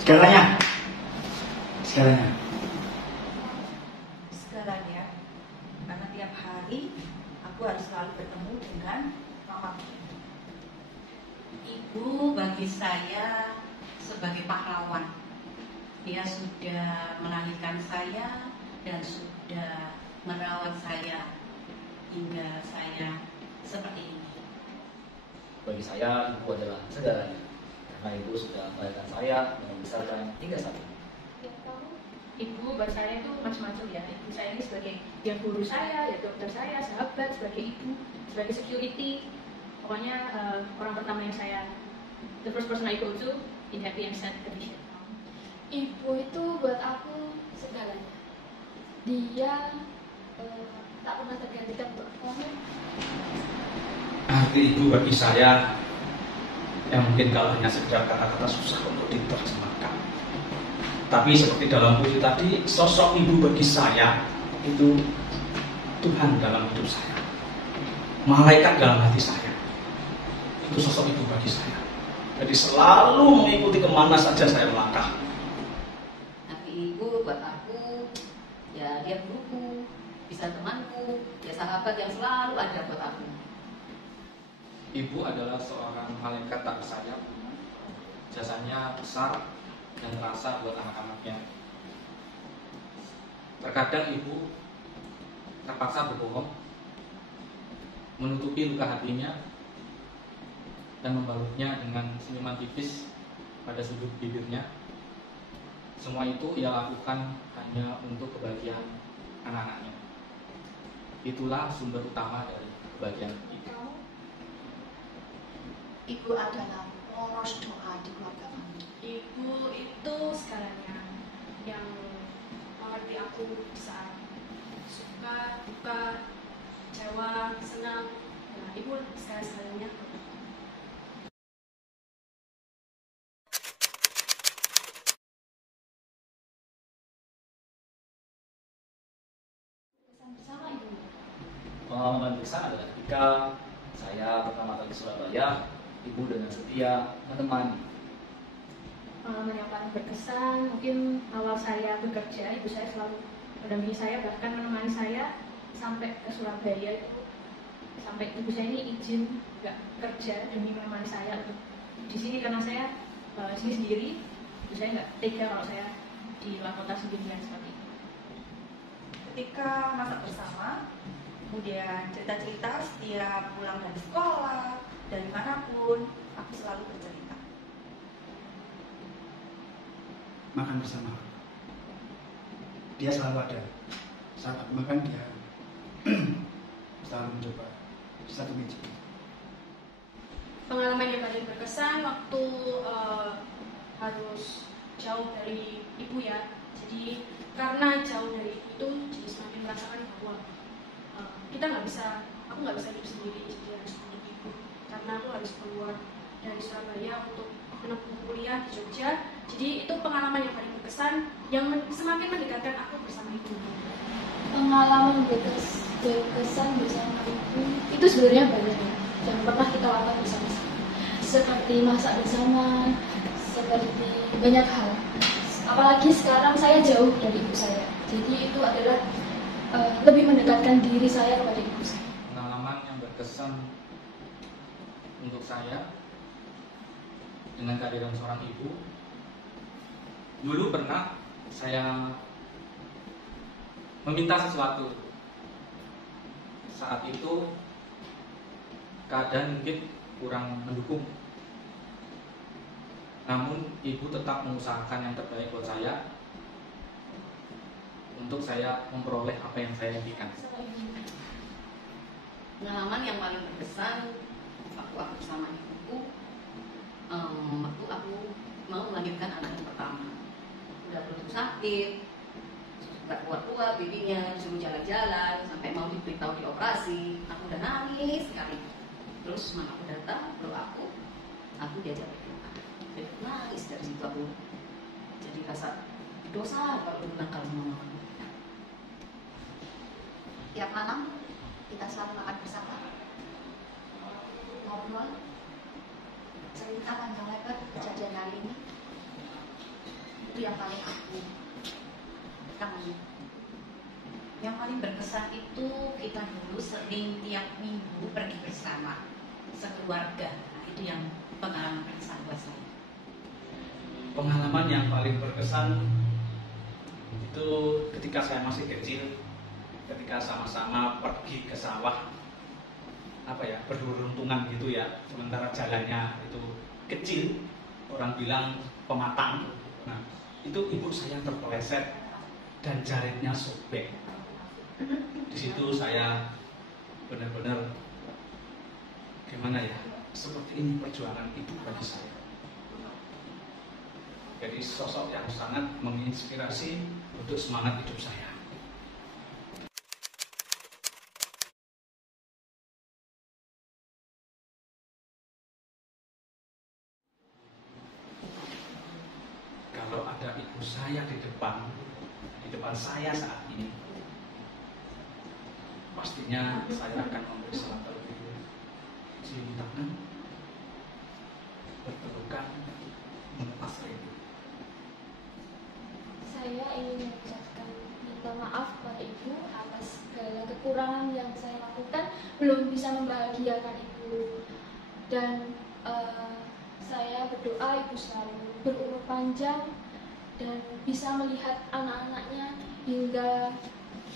Segalanya. Segalanya. Segalanya. Karena tiap hari aku harus selalu bertemu dengan mamaku. Ibu bagi saya sebagai pahlawan. Dia sudah melahirkan saya dan sudah merawat saya hingga saya seperti ini. Bagi saya, ibu adalah segalanya. Karena ibu sudah melahirkan saya dan membesarkan hingga saat ini. Ibu buat saya itu macam-macam ya. Ibu saya ini sebagai yang guru saya, ya dokter saya, sahabat, sebagai ibu, sebagai security. Pokoknya orang pertama yang saya, the first person I go to in happy and sad condition. Ibu itu buat aku segalanya. Dia tak pernah tergantikan untuk aku. Arti ibu bagi saya yang mungkin kalau hanya sekedar kata-kata susah untuk diterjemahkan. Tapi seperti dalam puisi tadi, sosok ibu bagi saya itu Tuhan dalam hidup saya, malaikat dalam hati saya. Itu sosok ibu bagi saya. Jadi selalu mengikuti kemana saja saya melangkah. Tapi ibu buat aku, ya dia guruku, bisa temanku, ya sahabat yang selalu ada buat aku. Ibu adalah seorang malaikat tak bersayap. Jasanya besar dan terasa buat anak-anaknya. Terkadang ibu terpaksa berbohong, menutupi luka hatinya, dan membalutnya dengan senyuman tipis pada sudut bibirnya. Semua itu ia lakukan hanya untuk kebahagiaan anak-anaknya. Itulah sumber utama dari kebahagiaan ibu. Ibu adalah poros doa di keluarga kami. Ibu itu segalanya, yang mengerti aku saat suka, duka, kecewa, senang. Nah, ibu segalanya. Bersama ibu. Pengalaman berkesan adalah ketika saya pertama kali ke Surabaya, ibu dengan setia menemani. Pengalaman yang paling berkesan, mungkin awal saya bekerja, ibu saya selalu mendampingi saya, bahkan menemani saya sampai ke Surabaya itu. Sampai ibu saya ini izin nggak kerja demi menemani saya untuk di sini, karena saya sini sendiri. Ibu saya nggak tega kalau saya di luar kota sendirian seperti itu. Ketika masak bersama, kemudian cerita-cerita setiap pulang dari sekolah, dari manapun, aku selalu bercerita. Makan bersama. Dia selalu ada. Saat aku makan dia selalu mencoba di satu meja. Pengalaman yang paling berkesan waktu harus jauh dari ibu ya. Jadi karena jauh dari itu, jadi semakin merasakan bahwa kita nggak bisa, aku nggak bisa hidup sendiri, jadi harus menemani ibu. Karena aku harus keluar dari Surabaya untuk menempuh kuliah di Jogja. Jadi itu pengalaman yang paling berkesan, yang semakin mendekatkan aku bersama ibu. Pengalaman berkesan bersama ibu itu sebenarnya banyak ya, yang pernah kita lakukan bersama-sama. Seperti masak bersama, seperti banyak hal. Apalagi sekarang saya jauh dari ibu saya, jadi itu adalah lebih mendekatkan diri saya kepada ibu saya. Pengalaman yang berkesan untuk saya dengan kehadiran seorang ibu. Dulu pernah saya meminta sesuatu. Saat itu keadaan mungkin kurang mendukung. Namun ibu tetap mengusahakan yang terbaik buat saya untuk saya memperoleh apa yang saya inginkan. Pengalaman yang paling berkesan waktu aku bersama ibuku, waktu aku mau melahirkan anak yang pertama. Udah beruntung sakit, gak kuat-kuat bibinya, disuruh jalan-jalan sampai mau diberitahu dioperasi. Aku udah nangis sekali. Terus mamaku datang, peluk aku diajak berdoa. Nangis dari situ aku jadi rasa dosa kalau nakal sama mama. Tiap malam kita selalu makan bersama, ngobrol, cerita panjang lebar kejadian hari ini. itu yang paling aku kangen. Yang paling berkesan itu kita dulu sering tiap minggu pergi bersama sekeluarga. Nah, itu yang pengalaman berkesan buat saya. Pengalaman yang paling berkesan itu ketika saya masih kecil, ketika sama-sama pergi ke sawah, berluruntungan gitu ya, sementara jalannya itu kecil, orang bilang pematang. Nah, itu ibu saya terpeleset dan jaritnya sobek. Di situ saya benar-benar gimana ya, seperti ini perjuangan ibu bagi saya. Jadi sosok yang sangat menginspirasi untuk semangat hidup saya. Kalau ada ibu saya di depan saya saat ini, pastinya saya akan memberi salam terlebih dahulu, cium tangan, berpelukan, melepas rindu. Saya ingin mengucapkan minta maaf kepada ibu atas segala kekurangan yang saya lakukan, belum bisa membahagiakan ibu. Dan saya berdoa ibu selalu berumur panjang dan bisa melihat anak-anaknya hingga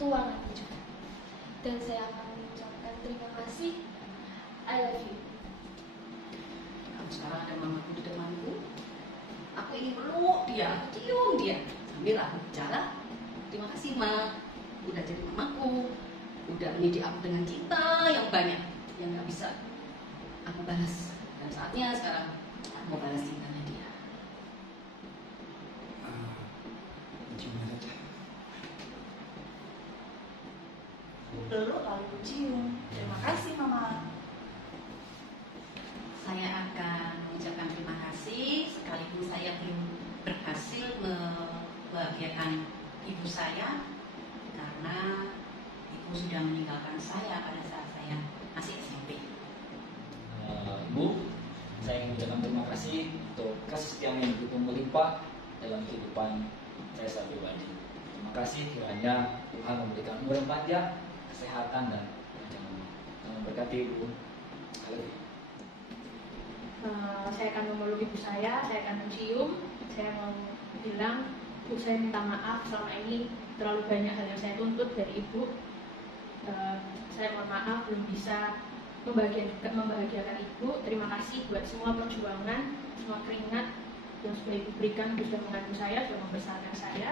tua nanti juga. Dan saya akan mengucapkan terima kasih. I love you. Kalau sekarang ada mamaku di depanku, aku ingin peluk dia, aku cium dia sambil aku bicara, terima kasih Ma, udah jadi mamaku, udah mendidik aku dengan cinta yang banyak yang gak bisa aku balas. Dan saatnya sekarang aku mau balas cintanya dia. Gimana aja? Peluk lalu ku cium. Terima kasih Mama. Saya akan mengucapkan terima kasih sekaligus saya belum berhasil membahagiakan ibu saya karena ibu sudah meninggalkan saya pada saat saya masih SMP. Ibu, saya ingin mengucapkan terima kasih untuk kasih setia yang begitu melimpah dalam kehidupan saya sebagai pribadi. Terima kasih kiranya Tuhan memberikan umur yang panjang, kesehatan dan jangan memberkati ibu. Saya akan memeluk ibu saya akan mencium, saya mau bilang, ibu saya minta maaf selama ini terlalu banyak hal yang saya tuntut dari ibu. Saya mohon maaf belum bisa membahagiakan ibu. Terima kasih buat semua perjuangan, semua keringat yang sudah ibu berikan, sudah mengandung saya, sudah membesarkan saya.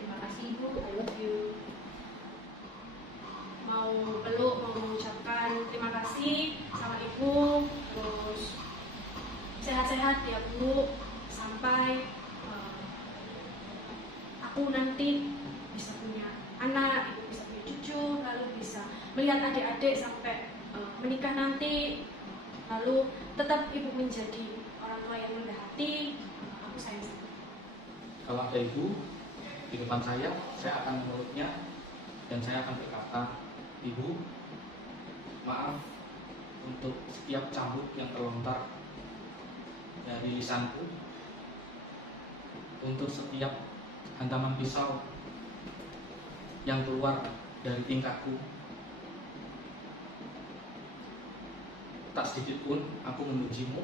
Terima kasih ibu, I love you. Mau peluk, mau mengucapkan terima kasih sama ibu, terus sehat-sehat ya Bu, sampai aku nanti bisa punya anak, ibu bisa punya cucu, lalu bisa melihat adik-adik sampai menikah nanti, lalu tetap ibu menjadi orang tua yang rendah hati. Aku sayang sama ibu. Kalau ada ibu di depan saya akan memeluknya dan saya akan berkata, Ibu, maaf untuk setiap cambuk yang terlontar dari lisanku, untuk setiap hantaman pisau yang keluar dari tingkahku. Tak sedikit pun aku memujimu.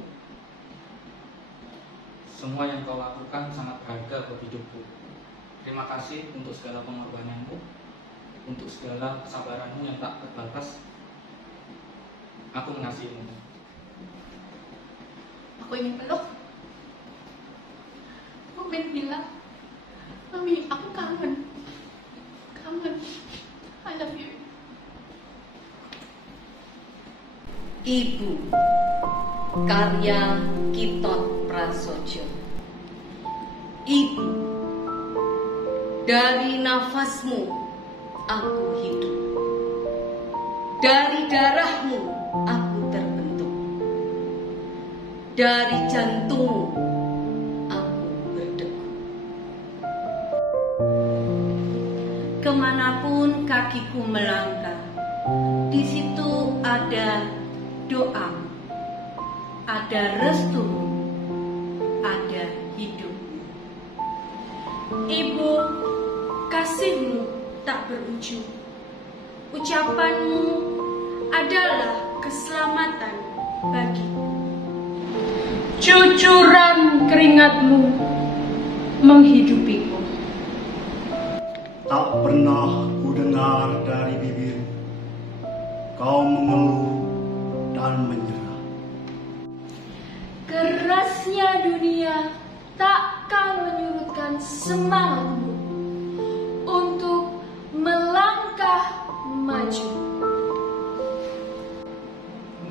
Semua yang kau lakukan sangat berharga buat hidupku. Terima kasih untuk segala pengorbananmu, untuk segala kesabaranmu yang tak terbatas. Aku mengasihimu. Aku ingin peluk. Aku ingin bilang, Mami, aku kangen. I love you. Ibu, karya Kiton Prasojo. Ibu, dari nafasmu aku hidup, dari darahmu aku terbentuk, dari jantungmu aku berdegup. Kemanapun kakiku melangkah, di situ ada doa, ada restu, ada hidupmu. Ibu, kasihmu tak berujung. Ucapanmu adalah keselamatan bagiku. Cucuran keringatmu menghidupiku. Tak pernah ku dengar dari bibir kau mengeluh dan menyerah. Kerasnya dunia takkan menyurutkan semangatmu untuk melangkah maju.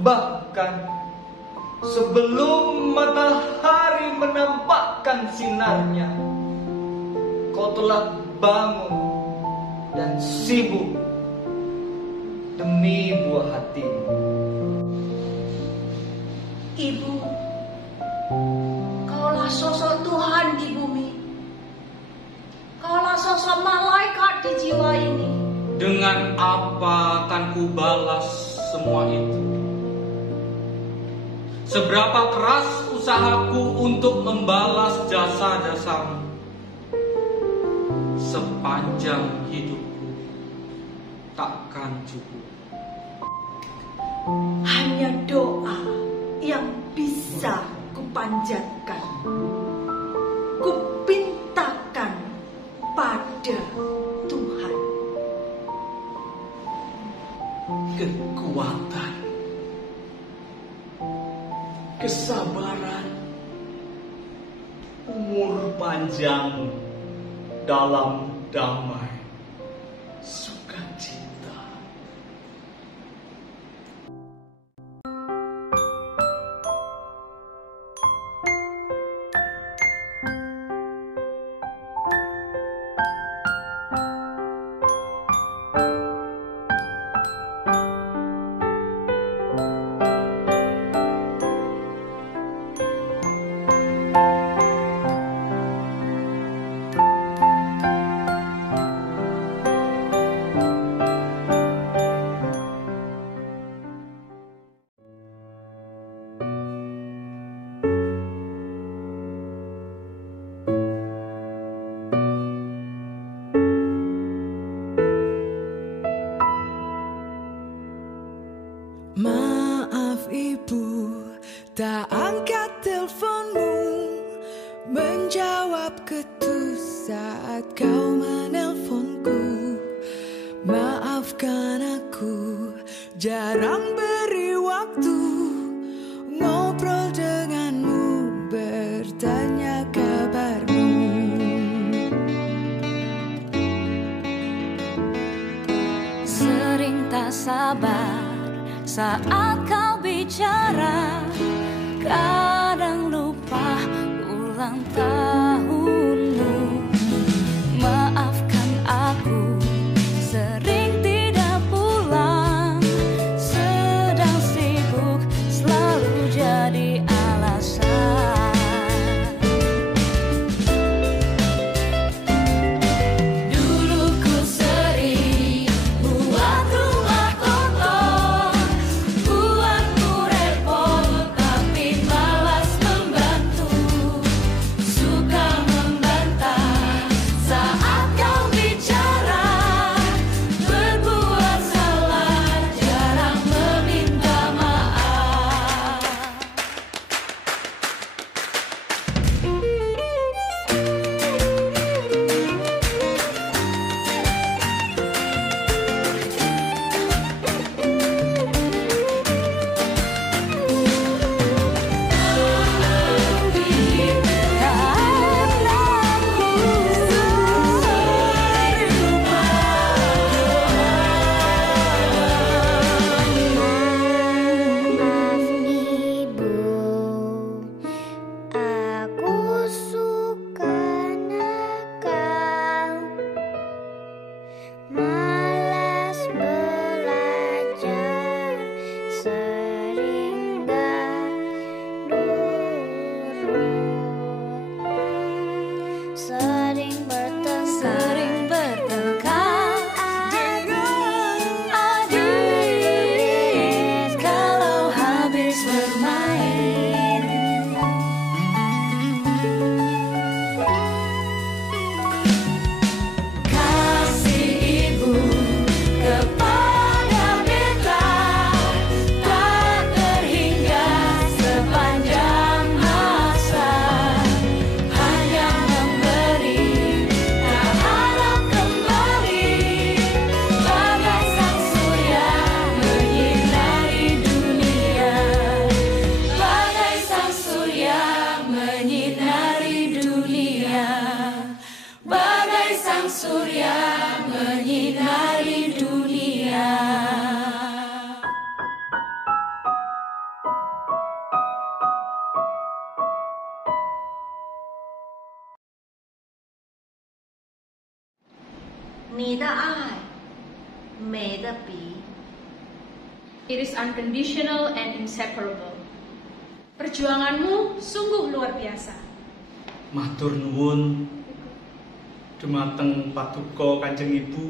Bahkan sebelum matahari menampakkan sinarnya, kau telah bangun dan sibuk demi buah hatimu. Ibu, kaulah sosok Tuhan di bumi. Kaulah sosok malaikat di jiwa ini. Dengan apa akan ku balas semua itu? Seberapa keras usahaku untuk membalas jasa-jasamu? Sepanjang hidupku takkan cukup. Hanya doa yang bisa kupanjatkan, kupintakan pada Tuhan. Kekuatan, kesabaran, umur panjang dalam damai sukacita. Maaf ibu, tak angkat teleponmu, menjawab ketus saat kau menelponku. Maafkan aku, jarang beri waktu ngobrol denganmu, bertanya kabarmu. Sering tak sabar saat kau bicara, kadang lupa ulang tahunmu. Maafkan aku, sering tidak pulang, sedang sibuk selalu jadi alasan. Dulu ku sering buat rumah kotor, buatmu repot tapi malas membantu. Suka sang surya menyinari dunia. Ni de ai, mei de bi. It is unconditional and inseparable. Perjuanganmu sungguh luar biasa. Matur nuwun dumateng Paduka Kanjeng Ibu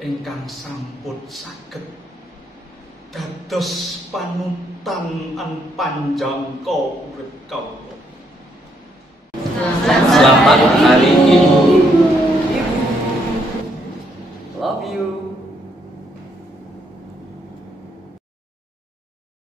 ingkang sampun saged dados panutan an panjangka urip kawula. Selamat Hari Ibu.